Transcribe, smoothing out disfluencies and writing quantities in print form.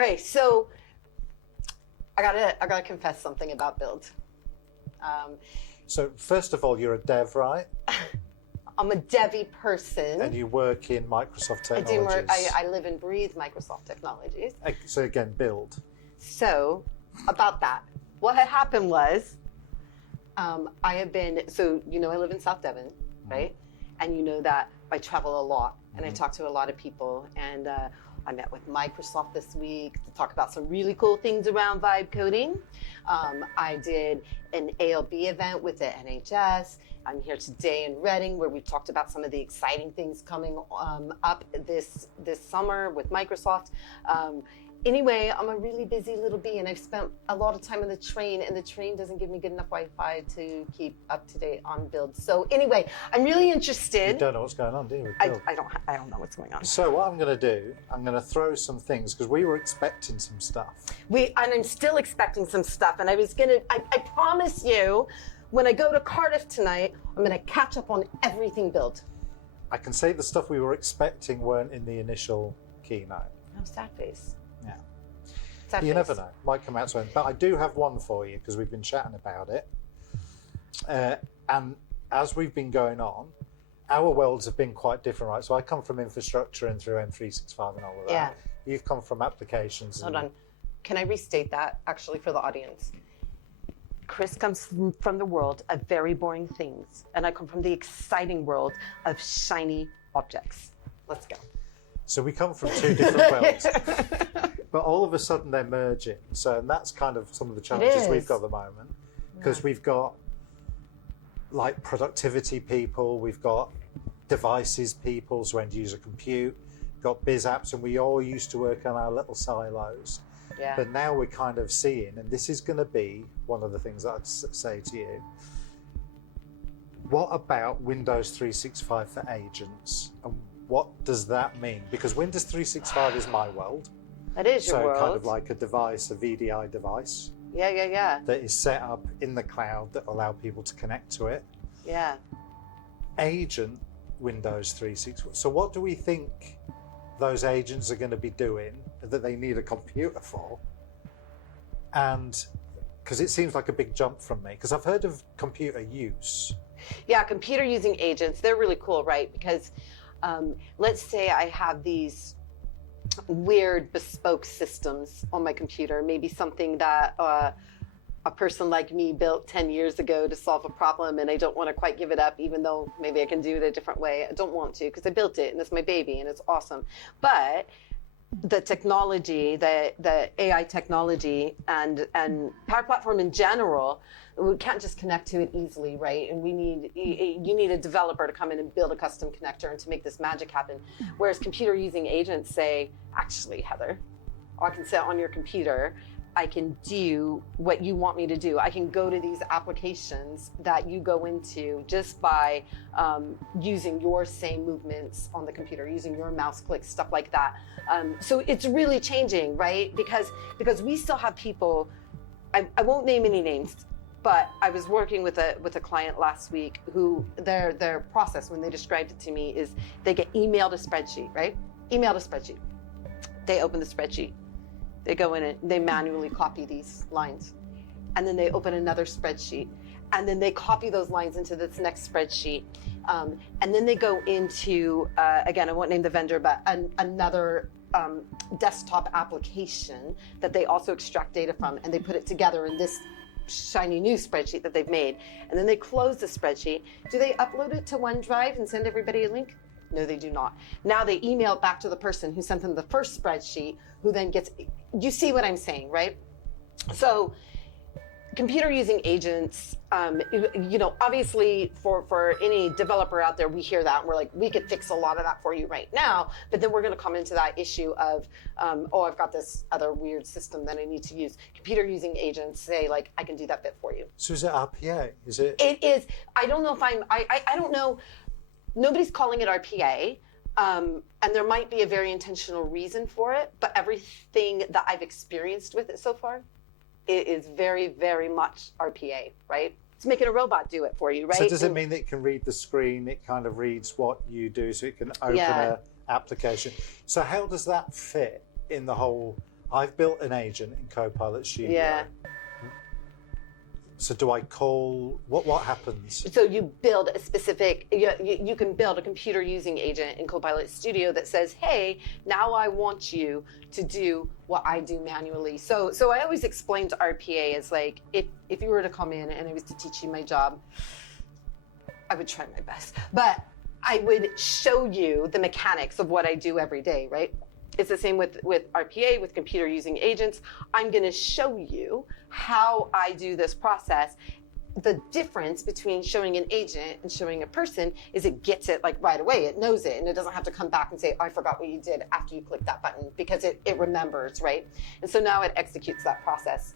Okay, so I gotta confess something about Build. So first of all, you're a dev, right? I'm a devy person. And you work in Microsoft I Technologies. do. I live and breathe Microsoft Technologies. So again, Build. So about that, what had happened was, I have been. So I live in South Devon, right? And you know that I travel a lot, and I talk to a lot of people, and I met with Microsoft this week to talk about some really cool things around vibe coding. I did an ALB event with the NHS. I'm here today in Reading, where we talked about some of the exciting things coming up this summer with Microsoft. Anyway, I'm a really busy little bee, and I've spent a lot of time on the train, and the train doesn't give me good enough Wi-Fi to keep up to date on Build. So anyway, I'm really interested. You don't know what's going on, do you? I don't know what's going on. So what I'm going to do, I'm going to throw some things, because we were expecting some stuff. And I'm still expecting some stuff, and I promise you, when I go to Cardiff tonight, I'm going to catch up on everything Build. I can say the stuff we were expecting weren't in the initial keynote. Oh, sad face. Yeah. Sad You face. never know. Might come out soon. But I do have one for you, because we've been chatting about it. And as we've been going on, our worlds have been quite different, right? So I come from infrastructure and through M365 and all of that. Yeah. You've come from applications. Hold on. Can I restate that, actually, for the audience? Chris comes from the world of very boring things, and I come from the exciting world of shiny objects. Let's go. So we come from two different worlds. But all of a sudden they're merging. And that's kind of some of the challenges we've got at the moment. Because we've got like productivity people, we've got devices people, so end user compute, got biz apps, and we all used to work on our little silos. Yeah. But now we're kind of seeing, and this is going to be one of the things that I'd say to you, what about Windows 365 for agents? And what does that mean? Because Windows 365 is my world. That is your world. So kind of like a device, a VDI device. Yeah. That is set up in the cloud that allow people to connect to it. Yeah. Agent Windows 365. So what do we think those agents are going to be doing that they need a computer for? And because it seems like a big jump from me, because I've heard of computer use. Yeah, computer using agents, they're really cool, right? Because let's say I have these weird bespoke systems on my computer, maybe something that a person like me built 10 years ago to solve a problem, and I don't want to quite give it up, even though maybe I can do it a different way. I don't want to, because I built it and it's my baby and it's awesome. But the technology, the AI technology and Power Platform in general, we can't just connect to it easily, right? And you need a developer to come in and build a custom connector and to make this magic happen. Whereas computer using agents say, actually, Heather, I can sit on your computer, I can do what you want me to do. I can go to these applications that you go into just by using your same movements on the computer, using your mouse clicks, stuff like that. So it's really changing, right? Because we still have people, I won't name any names, but I was working with a client last week who their process when they described it to me is they get emailed a spreadsheet, right? Emailed a spreadsheet. They open the spreadsheet. They go in and they manually copy these lines. And then they open another spreadsheet. And then they copy those lines into this next spreadsheet. And then they go into, again, I won't name the vendor, but another desktop application that they also extract data from. And they put it together in this shiny new spreadsheet that they've made. And then they close the spreadsheet. Do they upload it to OneDrive and send everybody a link? No, they do not. Now they email it back to the person who sent them the first spreadsheet, who then gets, you see what I'm saying, right? So computer using agents, obviously for any developer out there, we hear that and we're like, we could fix a lot of that for you right now. But then we're going to come into that issue of, I've got this other weird system that I need to use. Computer using agents say like, I can do that bit for you. So is it RPA? Is it? It is. I don't know if I don't know. Nobody's calling it RPA. And there might be a very intentional reason for it, but everything that I've experienced with it so far, it is very, very much RPA, right? It's making a robot do it for you, right? So does it mean that it can read the screen, it kind of reads what you do, so it can open an application? So how does that fit in the whole I've built an agent in Copilot Studio. Yeah. So do I call, what happens? So you build a specific, you can build a computer using agent in Copilot Studio that says, hey, now I want you to do what I do manually. So I always explain to RPA as like, if you were to come in and I was to teach you my job, I would try my best, but I would show you the mechanics of what I do every day, right? It's the same with RPA, with computer using agents. I'm going to show you how I do this process. The difference between showing an agent and showing a person is it gets it like right away. It knows it, and it doesn't have to come back and say, oh, I forgot what you did after you clicked that button, because it remembers, right? And so now it executes that process.